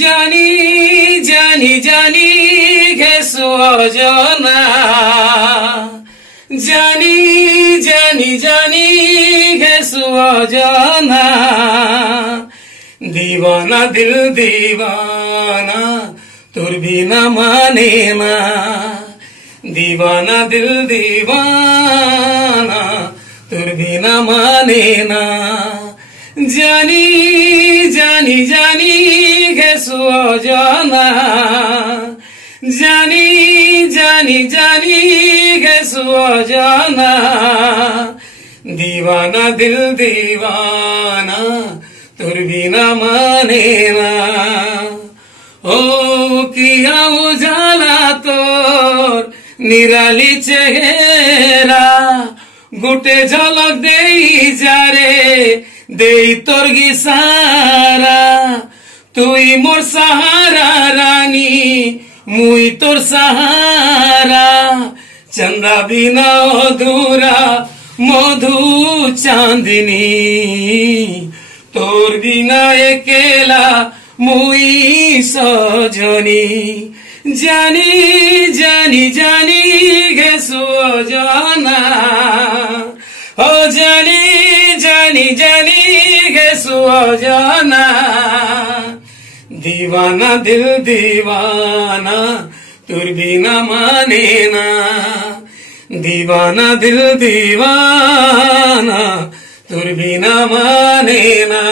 জানি জানি জানি গেছো অজানা, জানি জানি জানি গেছো অজানা। दीवाना दिल दीवाना তোর বিনা মানে না, दीवाना दिल दीवाना তোর বিনা মানে না। জানি জানি জানি গেছো অজানা, জানি জানি জানি গেছো অজানা। दीवाना दिल दीवाना তোর বিনা মানে না। ও কিয়া উজালা তোর নিরালি চেহারা, গুটে ঝলক দেই যারে দেই তোর গিসারা। তুই মোর সাহারা রানী, মুই তোর সাহারা। চন্দ্রা বিনা অধুরা মধু চাঁদনী, তোর বিনা একেলা মুই সজনী। জানি জানি জানি গেছো অজানা, ও জানি জানি জানি গেছো অজানা। दीवाना दिल दीवाना তোর বিনা মানে না, दीवाना दिल दीवाना তোর বিনা মানে না।